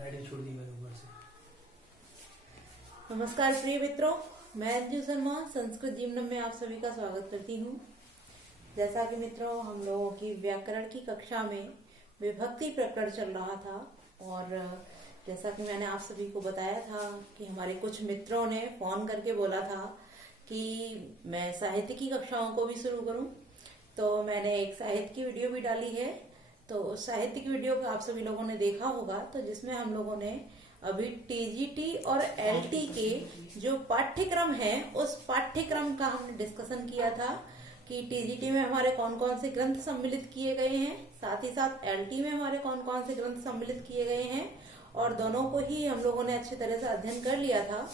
गाड़ी छोड़ दी मैंने ऊपर से। नमस्कार प्रिय मित्रों, मैं अंजू शर्मा संस्कृत जीवनम में आप सभी का स्वागत करती हूँ। जैसा कि मित्रों हम लोगों की व्याकरण की कक्षा में विभक्ति प्रकरण चल रहा था और जैसा कि मैंने आप सभी को बताया था कि हमारे कुछ मित्रों ने फोन करके बोला था कि मैं साहित्य की कक्षाओं को भी शुरू करूं, तो मैंने एक साहित्य की वीडियो भी डाली है। तो साहित्य की वीडियो को आप सभी लोगों ने देखा होगा, तो जिसमें हम लोगों ने अभी टीजीटी और एलटी के जो पाठ्यक्रम है उस पाठ्यक्रम का हमने डिस्कशन किया था कि टीजीटी में हमारे कौन कौन से ग्रंथ सम्मिलित किए गए हैं, साथ ही साथ एलटी में हमारे कौन कौन से ग्रंथ सम्मिलित किए गए हैं, और दोनों को ही हम लोगों ने अच्छी तरह से अध्ययन कर लिया था।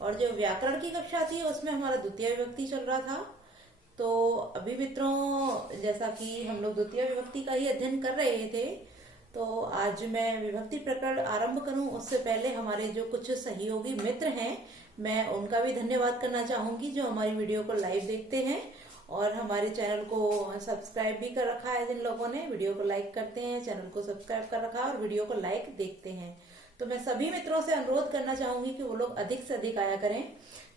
और जो व्याकरण की कक्षा थी उसमें हमारा द्वितीय विभक्ति चल रहा था। तो अभी मित्रों जैसा कि हम लोग द्वितीय विभक्ति का ही अध्ययन कर रहे थे, तो आज मैं विभक्ति प्रकरण आरंभ करूं उससे पहले हमारे जो कुछ सहयोगी मित्र हैं मैं उनका भी धन्यवाद करना चाहूंगी, जो हमारी वीडियो को लाइव देखते हैं और हमारे चैनल को सब्सक्राइब भी कर रखा है। जिन लोगों ने वीडियो को लाइक करते हैं, चैनल को सब्सक्राइब कर रखा है और वीडियो को लाइक देखते हैं, तो मैं सभी मित्रों से अनुरोध करना चाहूंगी कि वो लोग अधिक से अधिक आया करें।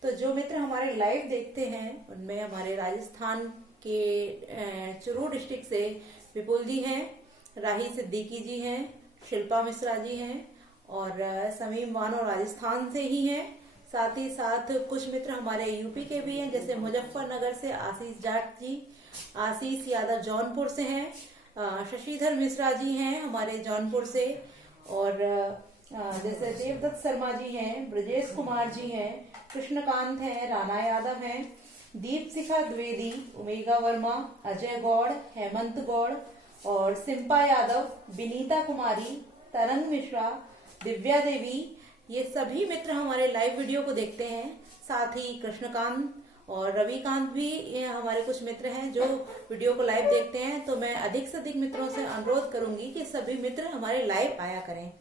तो जो मित्र हमारे लाइव देखते हैं उनमें हमारे राजस्थान के चुरू डिस्ट्रिक्ट से विपुल जी हैं, राही सिद्दीकी जी हैं, शिल्पा मिश्रा जी हैं और समीम बानो राजस्थान से ही हैं। साथ ही साथ कुछ मित्र हमारे यूपी के भी हैं, जैसे मुजफ्फरनगर से आशीष जाट जी, आशीष यादव जौनपुर से हैं, शशिधर मिश्रा जी हैं हमारे जौनपुर से, और जैसे देवदत्त शर्मा जी हैं, ब्रजेश कुमार जी हैं, कृष्णकांत हैं, राणा यादव हैं, दीपशिखा द्विवेदी, उमेगा वर्मा, अजय गौड़, हेमंत गौड़ और सिंपा यादव, विनीता कुमारी, तरंग मिश्रा, दिव्या देवी, ये सभी मित्र हमारे लाइव वीडियो को देखते हैं। साथ ही कृष्णकांत और रविकांत भी ये हमारे कुछ मित्र हैं जो वीडियो को लाइव देखते हैं। तो मैं अधिक से अधिक मित्रों से अनुरोध करूंगी कि सभी मित्र हमारे लाइव आया करें।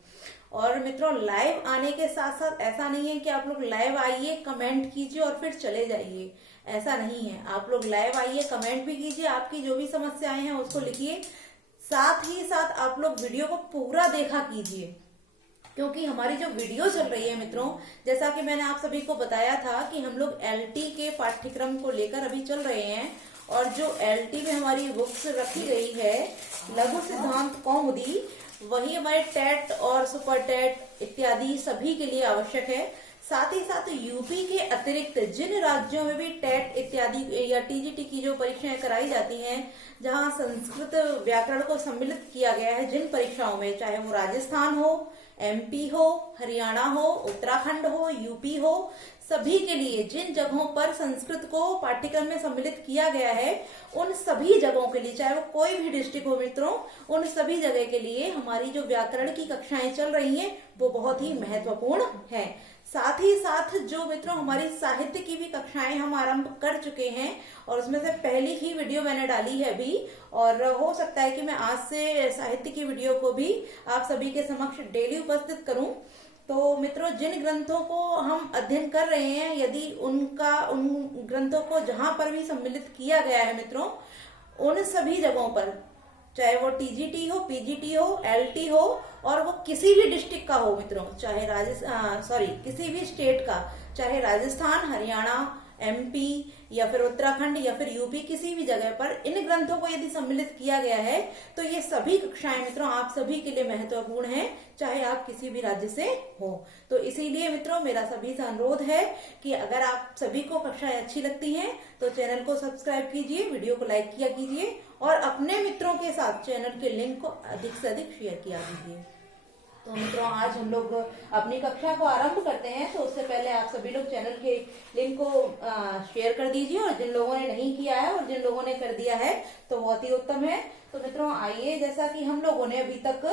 और मित्रों लाइव आने के साथ साथ ऐसा नहीं है कि आप लोग लाइव आइए, कमेंट कीजिए और फिर चले जाइए, ऐसा नहीं है। आप लोग लाइव आइए, कमेंट भी कीजिए, आपकी जो भी समस्याएं हैं उसको लिखिए, साथ ही साथ आप लोग वीडियो को पूरा देखा कीजिए, क्योंकि हमारी जो वीडियो चल रही है मित्रों, जैसा कि मैंने आप सभी को बताया था कि हम लोग एलटी के पाठ्यक्रम को लेकर अभी चल रहे हैं, और जो एलटी में हमारी बुक्स रखी गई है लघु सिद्धांत कौमुदी, वही हमारे टेट और सुपर टेट इत्यादि सभी के लिए आवश्यक है। साथ ही साथ यूपी के अतिरिक्त जिन राज्यों में भी टेट इत्यादि या टीजीटी की जो परीक्षाएं कराई जाती हैं, जहां संस्कृत व्याकरण को सम्मिलित किया गया है, जिन परीक्षाओं में, चाहे वो राजस्थान हो, एमपी हो, हरियाणा हो, उत्तराखंड हो, यूपी हो, सभी के लिए जिन जगहों पर संस्कृत को पाठ्यक्रम में सम्मिलित किया गया है, उन सभी जगहों के लिए, चाहे वो कोई भी डिस्ट्रिक्ट हो मित्रों, उन सभी जगह के लिए हमारी जो व्याकरण की कक्षाएं चल रही हैं वो बहुत ही महत्वपूर्ण है। साथ ही साथ जो मित्रों हमारी साहित्य की भी कक्षाएं हम आरंभ कर चुके हैं, और उसमें से पहली ही वीडियो मैंने डाली है अभी, और हो सकता है कि मैं आज से साहित्य की वीडियो को भी आप सभी के समक्ष डेली उपस्थित करूं। तो मित्रों जिन ग्रंथों को हम अध्ययन कर रहे हैं, यदि उन ग्रंथों को जहां पर भी सम्मिलित किया गया है मित्रों, उन सभी जगहों पर, चाहे वो टीजीटी हो, पीजीटी हो, एलटी हो, और वो किसी भी डिस्ट्रिक्ट का हो मित्रों, चाहे किसी भी स्टेट का, चाहे राजस्थान, हरियाणा, एमपी या फिर उत्तराखंड या फिर यूपी, किसी भी जगह पर इन ग्रंथों को यदि सम्मिलित किया गया है, तो ये सभी कक्षाएं मित्रों आप सभी के लिए महत्वपूर्ण है, चाहे आप किसी भी राज्य से हो। तो इसीलिए मित्रों मेरा सभी से अनुरोध है कि अगर आप सभी को कक्षाएं अच्छी लगती हैं तो चैनल को सब्सक्राइब कीजिए, वीडियो को लाइक किया कीजिए और अपने मित्रों के साथ चैनल के लिंक को अधिक से अधिक शेयर किया कीजिए। तो मित्रों आज हम लोग अपनी कक्षा को आरंभ करते हैं, तो उससे पहले आप सभी लोग चैनल के लिंक को शेयर कर दीजिए, और जिन लोगों ने नहीं किया है और जिन लोगों ने कर दिया है तो बहुत ही उत्तम है। तो मित्रों आइए, जैसा कि हम लोगों ने अभी तक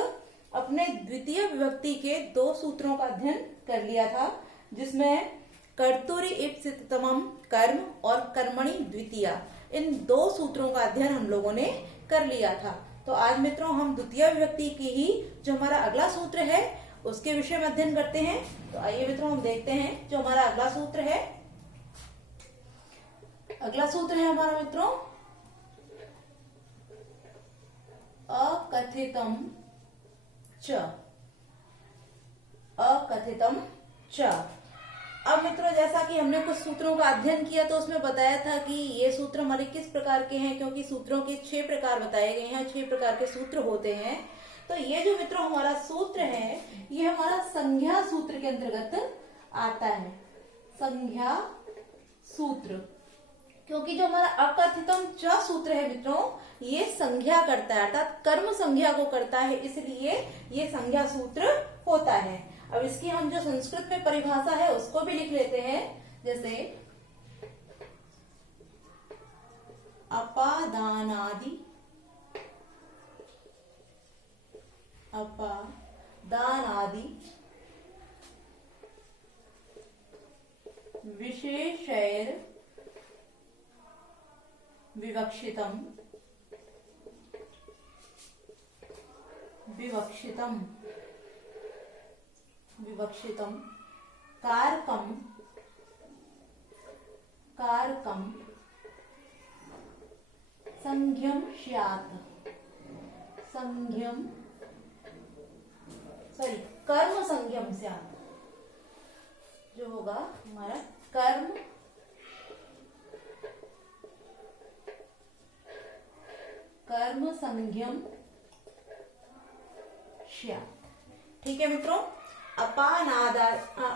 अपने द्वितीय विभक्ति के 2 सूत्रों का अध्ययन कर लिया था, जिसमें कर्तुरी इप्सिततमम कर्म और कर्मणि द्वितीया, इन 2 सूत्रों का अध्ययन हम लोगों ने कर लिया था। तो आज मित्रों हम द्वितीय विभक्ति की ही जो हमारा अगला सूत्र है उसके विषय में अध्ययन करते हैं। तो आइए मित्रों हम देखते हैं जो हमारा अगला सूत्र है। अगला सूत्र है हमारा मित्रों अकथितम च। अकथितम च। अब मित्रों, जैसा कि हमने कुछ सूत्रों का अध्ययन किया तो उसमें बताया था कि ये सूत्र हमारे किस प्रकार के हैं, क्योंकि सूत्रों के 6 प्रकार बताए गए हैं, 6 प्रकार के सूत्र होते हैं। तो ये जो मित्रों हमारा सूत्र है, ये हमारा संज्ञा सूत्र के अंतर्गत आता है। संज्ञा सूत्र, क्योंकि जो हमारा अकथितम च सूत्र है मित्रों, ये संज्ञा करता है, अर्थात कर्म संज्ञा को करता है, इसलिए ये संज्ञा सूत्र होता है। अब इसकी हम जो संस्कृत में परिभाषा है उसको भी लिख लेते हैं। जैसे अपादानादि, अपादानादि विशेषैर विवक्षितम, विवक्षितम, विवक्षितम कारकम, कारकम संज्ञम स्यात्, संज्ञम सॉरी कर्म संज्ञम स्यात्, जो होगा हमारा कर्म कर्म संज्ञम स्यात्। ठीक है मित्रों,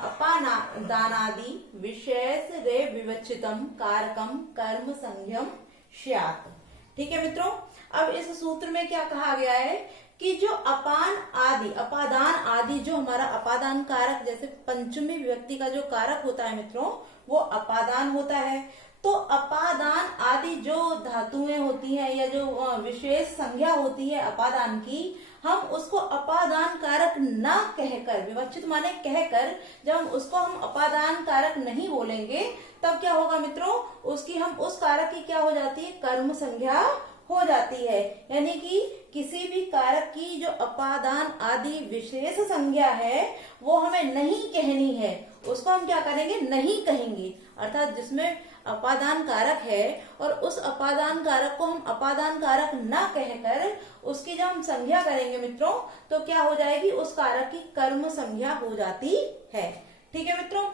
अपादानादि विशेष रे विवक्षितम कारकम कर्म संज्ञम स्यात्। ठीक है मित्रों, अब इस सूत्र में क्या कहा गया है कि जो अपान आदि, अपादान आदि, जो हमारा अपादान कारक, जैसे पंचमी विभक्ति का जो कारक होता है मित्रों, वो अपादान होता है। तो अपादान आदि जो धातुएं होती हैं या जो विशेष संज्ञा होती है अपादान की, हम उसको अपादान कारक ना कहकर, विवक्षित माने कहकर, जब हम उसको हम अपादान कारक नहीं बोलेंगे तब क्या होगा मित्रों, उसकी हम उस कारक की क्या हो जाती है, कर्म संज्ञा हो जाती है। यानी कि किसी भी कारक की जो अपादान आदि विशेष संज्ञा है वो हमें नहीं कहनी है, उसको हम क्या करेंगे, नहीं कहेंगे। अर्थात जिसमें अपादान कारक है और उस अपादान कारक को हम अपादान कारक ना कहकर उसकी जब हम संज्ञा करेंगे मित्रों, तो क्या हो जाएगी, उस कारक की कर्म संज्ञा हो जाती है। ठीक है मित्रों,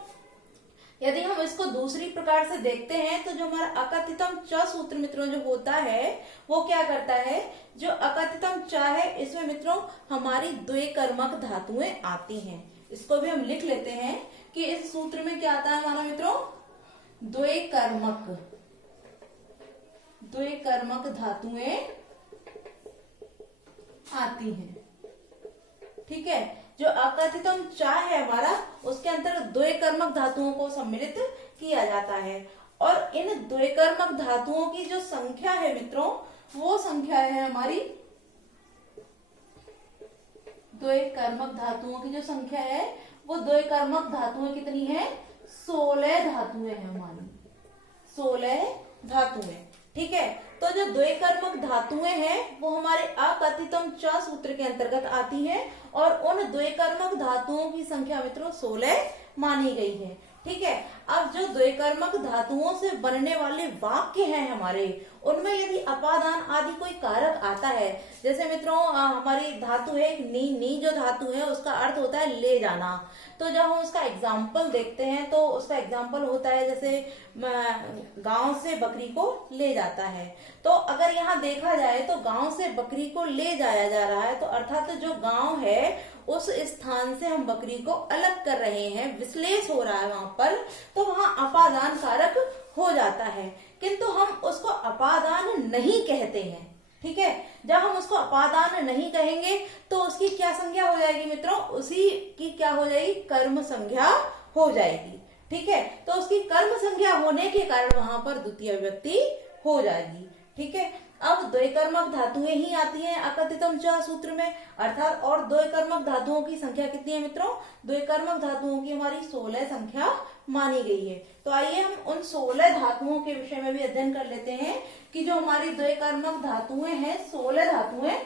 यदि हम इसको दूसरी प्रकार से देखते हैं तो जो हमारा अकथितम च सूत्र मित्रों जो होता है वो क्या करता है, जो अकथितम च है इसमें मित्रों हमारी द्विकर्मक धातुएं आती हैं। इसको भी हम लिख लेते हैं कि इस सूत्र में क्या आता है हमारा मित्रों, द्विकर्मक, द्विकर्मक धातुएं आती हैं। ठीक है, जो अकथितम च है हमारा, उसके अंतर्गत द्विकर्मक धातुओं को सम्मिलित किया जाता है। और इन द्विकर्मक धातुओं की जो संख्या है मित्रों, वो संख्या है हमारी, द्विकर्मक धातुओं की जो संख्या है वो द्विकर्मक धातुएं कितनी है, 16 धातुएं हैं हमारी, 16 धातुएं। ठीक है, तो जो द्विकर्मक धातुएं हैं वो हमारे अकथितम च सूत्र के अंतर्गत आती हैं और उन द्विकर्मक धातुओं की संख्या मित्रों 16 मानी गई है। ठीक है, अब जो द्विकर्मक धातुओं से बनने वाले वाक्य हैं हमारे, उनमें यदि अपादान आदि कोई कारक आता है, जैसे मित्रों हमारी धातु है नी, नी जो धातु है उसका अर्थ होता है ले जाना। तो जब हम उसका एग्जाम्पल देखते हैं तो उसका एग्जाम्पल होता है जैसे गांव से बकरी को ले जाता है। तो अगर यहाँ देखा जाए तो गांव से बकरी को ले जाया जा रहा है, तो अर्थात जो गांव है उस स्थान से हम बकरी को अलग कर रहे हैं, विश्लेष हो रहा है वहां पर, तो वहां अपादान कारक हो जाता है, किंतु हम उसको अपादान नहीं कहते हैं। ठीक है, जब हम उसको अपादान नहीं कहेंगे तो उसकी क्या संज्ञा हो जाएगी मित्रों, उसी की क्या हो जाएगी, कर्म संज्ञा हो जाएगी। ठीक है, तो उसकी कर्म संज्ञा होने के कारण वहां पर द्वितीय विभक्ति हो जाएगी। ठीक है, अब द्विकर्मक धातुएं ही आती हैं अकथितम च सूत्र में, अर्थात और द्विकर्मक धातुओं की संख्या कितनी है मित्रों, द्विकर्मक धातुओं की हमारी 16 संख्या मानी गई है। तो आइए हम उन 16 धातुओं के विषय में भी अध्ययन कर लेते हैं कि जो हमारी द्विकर्मक धातुएं हैं, 16 धातुएं,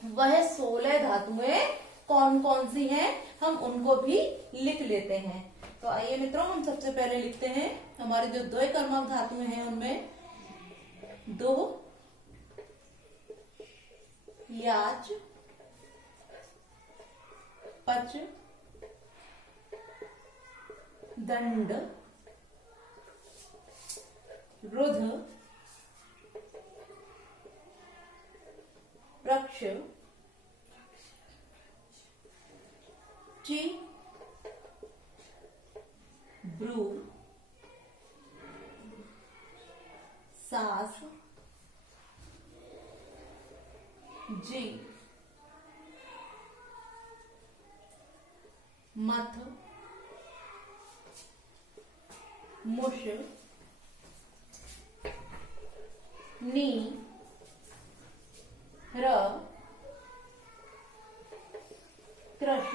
वह 16 धातुएं कौन कौन सी हैं, हम उनको भी लिख लेते हैं। तो आइए मित्रों, हम सबसे पहले लिखते हैं हमारी जो द्विकर्मक धातुएं हैं उनमें दो, याच, पच, दंड, रुध, प्रक्ष, ची, ब्रू, सास, जी, मथ, मुश, नी, र, कृश,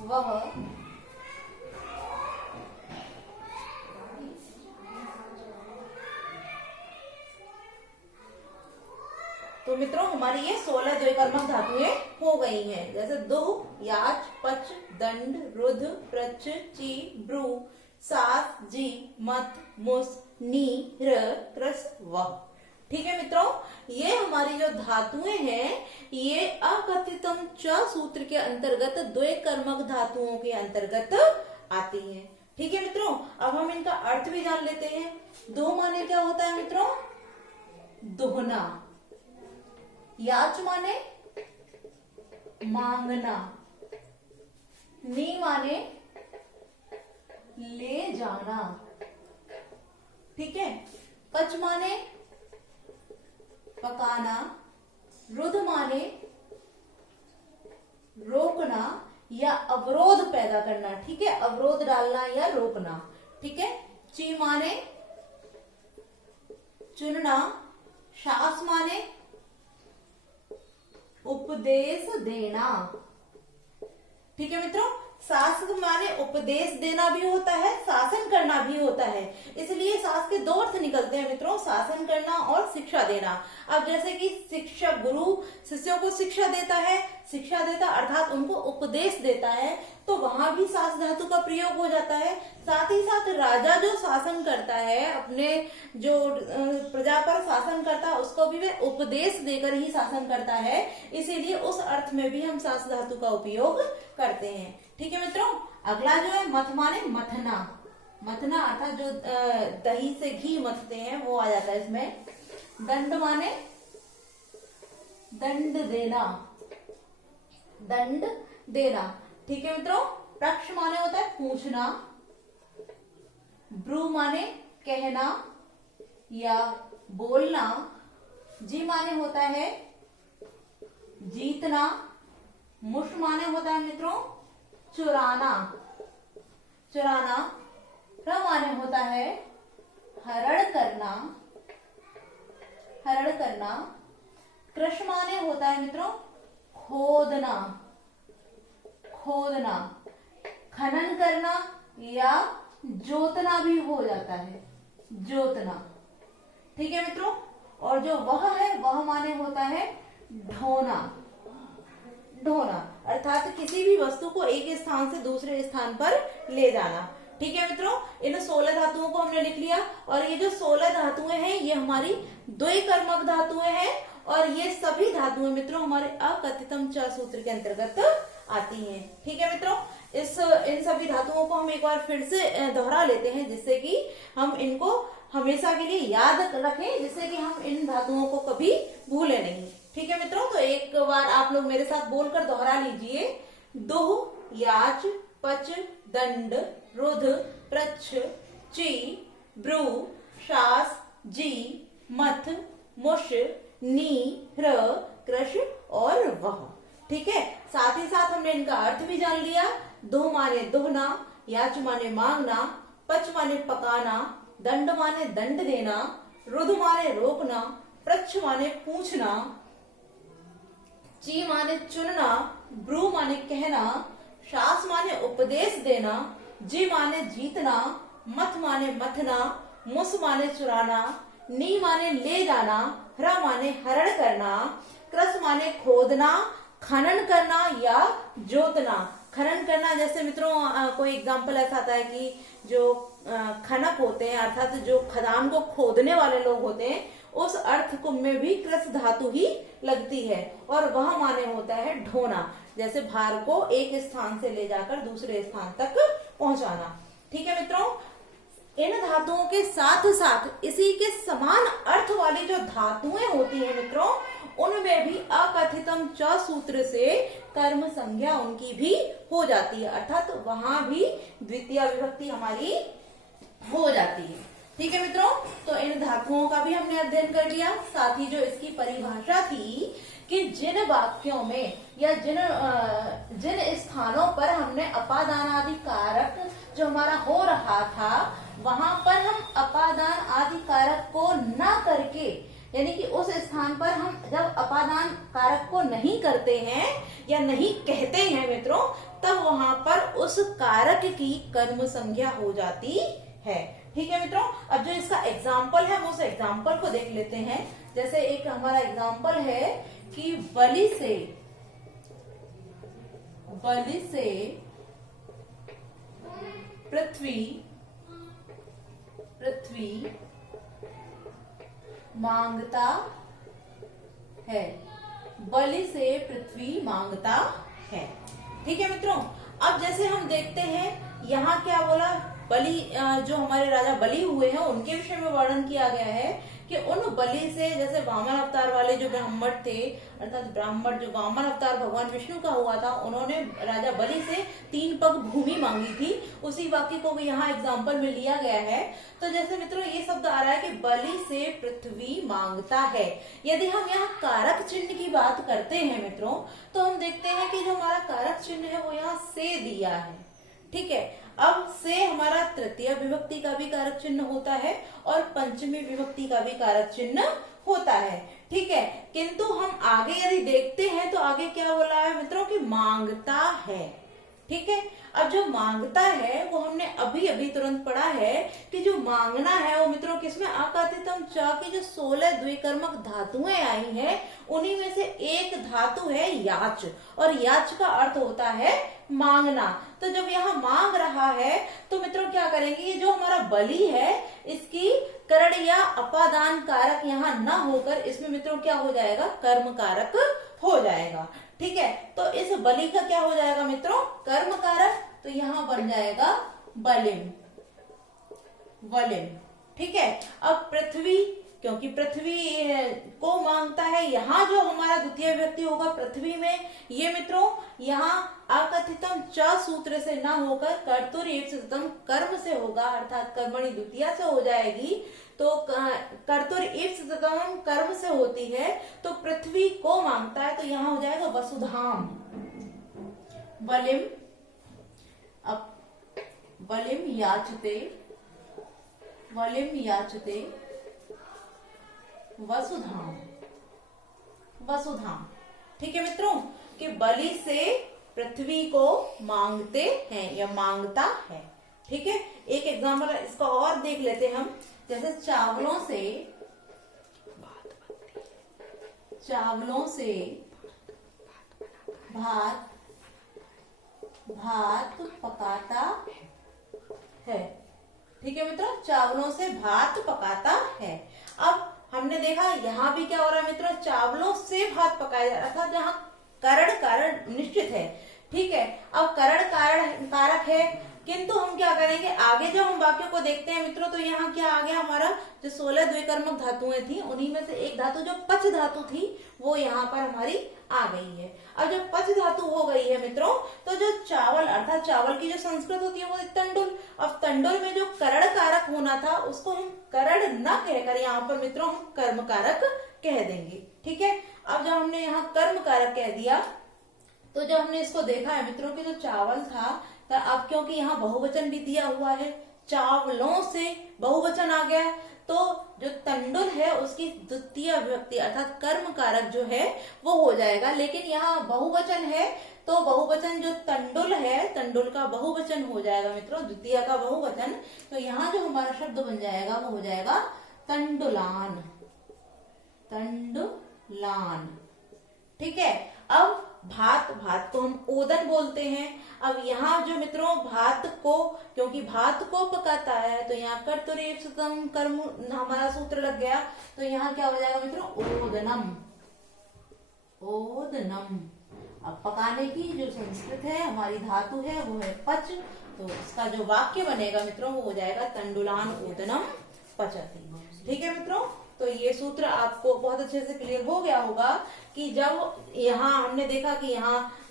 वह, तो मित्रों हमारी ये 16 द्विकर्मक धातुएं हो गई हैं, जैसे दो, याच, पच, दंड, रुध, प्रच, ची, ब्रू, सास, जी, मत, मुस, नी, र, कृस, वह। ठीक है मित्रों, ये हमारी जो धातुएं हैं ये अकथितम च सूत्र के अंतर्गत द्विकर्मक धातुओं के अंतर्गत आती हैं। ठीक है मित्रों, अब हम इनका अर्थ भी जान लेते हैं। दो माने क्या होता है मित्रों? दोहना। याच माने मांगना। नी माने ले जाना। ठीक है। पच माने पकाना। रुध माने रोकना या अवरोध पैदा करना। ठीक है, अवरोध डालना या रोकना। ठीक है। ची माने चुनना। शास माने उपदेश देना। ठीक है मित्रों, शासन माने उपदेश देना भी होता है, शासन करना भी होता है। इसलिए शास के दो अर्थ निकलते हैं मित्रों, शासन करना और शिक्षा देना। अब जैसे कि शिक्षक गुरु शिष्यों को शिक्षा देता है, शिक्षा देता अर्थात उनको उपदेश देता है, तो वहां भी सास धातु का प्रयोग हो जाता है। साथ ही साथ राजा जो शासन करता है, अपने जो प्रजा पर शासन करता है, उसको भी वह उपदेश देकर ही शासन करता है। इसीलिए उस अर्थ में भी हम सास धातु का उपयोग करते हैं। ठीक है मित्रों, अगला जो है मथ माने मथना। मथना अर्थात जो दही से घी मथते हैं वो आ जाता है इसमें। दंड माने दंड देना। दंड देना। ठीक है मित्रों। प्रक्ष माने होता है पूछना। ब्रू माने कहना या बोलना। जी माने होता है जीतना। मुश माने होता है मित्रों चुराना। चुराना। र माने होता है हरण करना। हरण करना। कृष माने होता है मित्रों खोदना। खोदना। खनन करना या जोतना भी हो जाता है, जोतना। ठीक है मित्रों। और जो वह है वह माने होता है ढोना। ढोना अर्थात किसी भी वस्तु को एक स्थान से दूसरे स्थान पर ले जाना। ठीक है मित्रों, इन 16 धातुओं को हमने लिख लिया। और ये जो 16 धातुएं हैं ये हमारी द्विकर्मक धातुएं हैं, और ये सभी धातुएं मित्रों हमारे अकथितम च सूत्र के अंतर्गत आती हैं। ठीक है मित्रों, इन सभी धातुओं को हम एक बार फिर से दोहरा लेते हैं, जिससे कि हम इनको हमेशा के लिए याद रखें, जिससे कि हम इन धातुओं को कभी भूले नहीं। ठीक है मित्रों, तो एक बार आप लोग मेरे साथ बोलकर दोहरा लीजिए। दोह, याच, पच, दंड, रुध, प्रच्छ, ची, ब्रू, शास, जी, मथ, मुश, नी, र, कृश और वह। ठीक है। साथ ही साथ हमने इनका अर्थ भी जान लिया। दो माने दोहना, याच माने मांगना, पच माने पकाना, दंड माने दंड देना, रुध माने रोकना, प्रच्छ माने पूछना, ची माने चुनना, ब्रू माने कहना, शास माने उपदेश देना, जी माने जीतना, मथ माने मथना, मुस माने चुराना, नी माने ले जाना, र माने हरण करना, कृस माने खोदना, खनन करना या जोतना। खनन करना जैसे मित्रों कोई एग्जांपल ऐसा आता है कि जो खनक होते हैं अर्थात जो खदान को खोदने वाले लोग होते हैं, उस अर्थ को में भी कृस धातु ही लगती है। और वह माने होता है ढोना। जैसे भार को एक स्थान से ले जाकर दूसरे स्थान तक पहुंचाना। ठीक है मित्रों, इन धातुओं के साथ साथ इसी के समान अर्थ वाली जो धातुएं होती है मित्रों, उनमें भी अकथितम च सूत्र से कर्म संज्ञा उनकी भी हो जाती है, अर्थात वहां भी द्वितीय विभक्ति हमारी हो जाती है। ठीक है मित्रों, तो इन धातुओं का भी हमने अध्ययन कर लिया। साथ ही जो इसकी परिभाषा थी कि जिन वाक्यों में या जिन स्थानों पर हमने अपादान आदि कारक जो हमारा हो रहा था, वहां पर हम अपादान आदि कारक को न करके, यानी कि उस स्थान पर हम जब अपादान कारक को नहीं करते हैं या नहीं कहते हैं मित्रों, तब वहां पर उस कारक की कर्म संज्ञा हो जाती है। ठीक है मित्रों, अब जो इसका एग्जाम्पल है, हम उस एग्जाम्पल को देख लेते हैं। जैसे एक हमारा एग्जाम्पल है कि बलि से पृथ्वी मांगता है, बलि से पृथ्वी मांगता है। ठीक है मित्रों, अब जैसे हम देखते हैं यहाँ क्या बोला, बलि जो हमारे राजा बलि हुए हैं उनके विषय में वर्णन किया गया है कि उन बलि से, जैसे वामन अवतार वाले जो ब्राह्मण थे, अर्थात ब्राह्मण जो वामन अवतार भगवान विष्णु का हुआ था, उन्होंने राजा बलि से 3 पग भूमि मांगी थी। उसी वाक्य को भी यहाँ एग्जाम्पल में लिया गया है। तो जैसे मित्रों ये शब्द आ रहा है कि बलि से पृथ्वी मांगता है। यदि हम यहाँ कारक चिन्ह की बात करते हैं मित्रों, तो हम देखते हैं कि जो हमारा कारक चिन्ह है वो यहाँ से दिया है। ठीक है, अब से हमारा तृतीय विभक्ति का भी कारक चिन्ह होता है और पंचमी विभक्ति का भी कारक चिन्ह होता है। ठीक है, किंतु हम आगे यदि देखते हैं तो आगे क्या बोला है मित्रों कि मांगता है। ठीक है, अब जो मांगता है वो हमने अभी अभी तुरंत पढ़ा है कि जो मांगना है वो मित्रों किसमें, अकथितम च की जो 16 द्विकर्मक धातुएं आई हैं उन्हीं में से एक धातु है याच, और याच का अर्थ होता है मांगना। तो जब यहाँ मांग रहा है तो मित्रों क्या करेंगे, ये जो हमारा बलि है इसकी करण या अपादान कारक यहाँ न होकर इसमें मित्रों क्या हो जाएगा, कर्म कारक हो जाएगा। ठीक है, तो इस बलि का क्या हो जाएगा मित्रों, कर्म कारक, तो यहाँ बन जाएगा बलिम। ठीक है, अब पृथ्वी, क्योंकि पृथ्वी को मांगता है, यहाँ जो हमारा द्वितीय विभक्ति होगा पृथ्वी में, ये मित्रों यहाँ अकथितम च सूत्र से ना होकर कर्तुर् ईप्सितम कर्म से होगा, अर्थात कर्मणि द्वितीया से हो जाएगी। तो कर्तुर् ईप्सितम कर्म से होती है, तो पृथ्वी को मांगता है, तो यहाँ हो जाएगा वसुधाम बलिम। अब बलिम याचते वसुधाम। ठीक है मित्रों, कि बलि से पृथ्वी को मांगते हैं या मांगता है। ठीक है, एक एग्जाम्पल इसका और देख लेते हैं हम। जैसे चावलों से भात पकाता है। ठीक है मित्रों, चावलों से भात पकाता है। अब हमने देखा यहाँ भी क्या हो रहा है मित्रों, चावलों से भात पकाया जा रहा था, जहाँ करण कारण निश्चित है। ठीक है, अब करण कारण कारक है, किंतु हम क्या करेंगे, आगे जब हम वाक्य को देखते हैं मित्रों, तो यहाँ क्या आ गया, हमारा जो 16 द्विकर्मक धातुएं थी उन्हीं में से एक धातु जो पच धातु थी वो यहाँ पर हमारी आ गई है। अब जब पच धातु हो गई है मित्रों, तो जो चावल, अर्थात चावल की जो संस्कृत होती है वो तंडुल। अब तंडुल में जो करण कारक होना था उसको हम करण न कहकर यहाँ पर मित्रों हम कर्म कारक कह देंगे। ठीक है, अब जब हमने यहाँ कर्म कारक कह दिया, तो जब हमने इसको देखा है मित्रों कि जो चावल था, तो अब क्योंकि यहाँ बहुवचन भी दिया हुआ है, चावलों से बहुवचन आ गया, तो जो तंडुल है उसकी द्वितीय विभक्ति अर्थात कर्म कारक जो है वो हो जाएगा। लेकिन यहाँ बहुवचन है, तो बहुवचन जो तंडुल है, तंडुल का बहुवचन हो जाएगा मित्रों, द्वितीय का बहुवचन। तो यहाँ जो हमारा शब्द बन जाएगा वो हो जाएगा तंडुलान। ठीक है, अब भात को हम ओदन बोलते हैं। अब यहाँ जो मित्रों भात को, क्योंकि भात को पकाता है, तो यहाँ कर्तुर् ईप्सितम कर्म हमारा सूत्र लग गया, तो यहाँ क्या हो जाएगा मित्रों, ओदनम। अब पकाने की जो संस्कृत है, हमारी धातु है, वो है पच। तो इसका जो वाक्य बनेगा मित्रों वो हो जाएगा तंडुलान ओदनम पचति। ठीक है मित्रों, तो ये सूत्र आपको बहुत अच्छे से क्लियर हो गया होगा कि जब यहाँ हमने देखा कि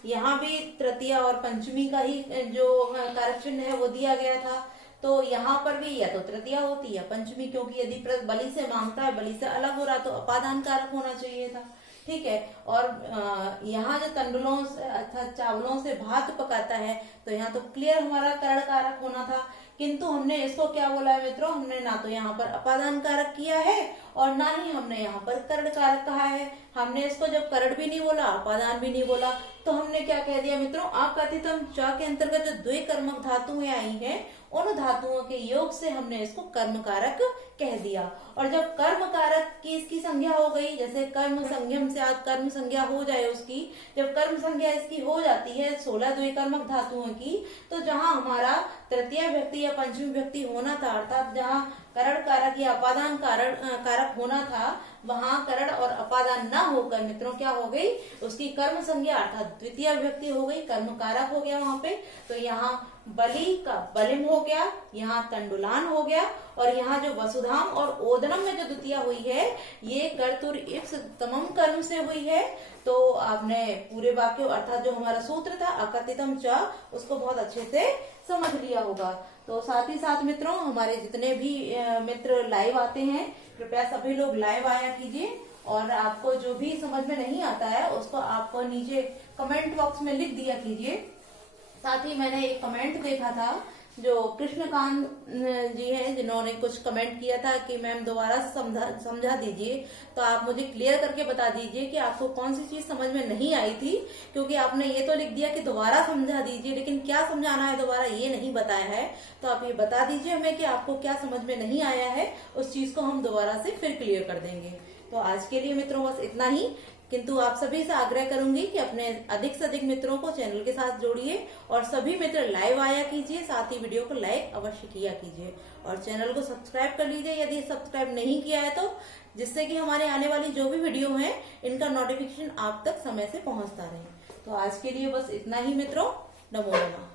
यहाँ भी तृतीया और पंचमी का ही जो कारक चिन्ह है वो दिया गया था, तो यहाँ पर भी या तो तृतीया होती या पंचमी, क्योंकि यदि बलि से मांगता है, बलि से अलग हो रहा तो अपादान कारक होना चाहिए था। ठीक है, और यहाँ जो तंडुलों से अर्थात चावलों से भात पकाता है तो यहाँ तो क्लियर हमारा करण कारक होना था, किंतु हमने इसको क्या बोला है मित्रों, हमने ना तो यहाँ पर अपादान कारक किया है और ना ही हमने यहाँ पर करण कारक कहा है। हमने इसको जब करण भी नहीं बोला, अपादान भी नहीं बोला, तो हमने क्या कह दिया मित्रों, अकथितम च के अंतर्गत जो द्वे कर्मक धातुएं आई हैं उन धातुओं के योग से हमने इसको कर्म कारक कह दिया। और जब कर्म कारक की इसकी संज्ञा हो गई, जैसे कर्म संज्ञम से आज कर्म संज्ञा हो जाए उसकी, जब कर्म संज्ञा इसकी हो जाती है 16 द्विकर्मक धातुओं की, तो जहां हमारा तृतीय व्यक्ति या पंचमी व्यक्ति होना था, अर्थात जहां करण कारक या अपादान कारक होना था, वहां करण और अपादान न होकर मित्रों क्या हो गई, उसकी कर्म संज्ञा अर्थात द्वितीय व्यक्ति हो गई, कर्म कारक हो गया वहां पे। तो यहाँ बलि का बलिम हो गया, यहाँ तंडुलान हो गया, और यहाँ जो वसुधाम और ओदनम में जो द्वितीय हुई है ये कर्तुर इप्स तमम कर्म से हुई है। तो आपने पूरे वाक्य अर्थात जो हमारा सूत्र था अकथितम च, उसको बहुत अच्छे से समझ लिया होगा। तो साथ ही साथ मित्रों हमारे जितने भी मित्र लाइव आते हैं, कृपया सभी लोग लाइव आया कीजिए, और आपको जो भी समझ में नहीं आता है उसको आप नीचे कमेंट बॉक्स में लिख दिया कीजिए। साथ ही मैंने एक कमेंट देखा था, जो कृष्णकांत जी हैं जिन्होंने कुछ कमेंट किया था कि मैम दोबारा समझा दीजिए, तो आप मुझे क्लियर करके बता दीजिए कि आपको कौन सी चीज समझ में नहीं आई थी, क्योंकि आपने ये तो लिख दिया कि दोबारा समझा दीजिए, लेकिन क्या समझाना है दोबारा ये नहीं बताया है। तो आप ये बता दीजिए हमें कि आपको क्या समझ में नहीं आया है, उस चीज को हम दोबारा से फिर क्लियर कर देंगे। तो आज के लिए मित्रों बस इतना ही, किंतु आप सभी से आग्रह करूंगी कि अपने अधिक से अधिक मित्रों को चैनल के साथ जोड़िए, और सभी मित्र लाइव आया कीजिए, साथ ही वीडियो को लाइक अवश्य किया कीजिए, और चैनल को सब्सक्राइब कर लीजिए यदि सब्सक्राइब नहीं किया है तो, जिससे कि हमारे आने वाली जो भी वीडियो है इनका नोटिफिकेशन आप तक समय से पहुंचता रहे। तो आज के लिए बस इतना ही मित्रों, नमो नमः।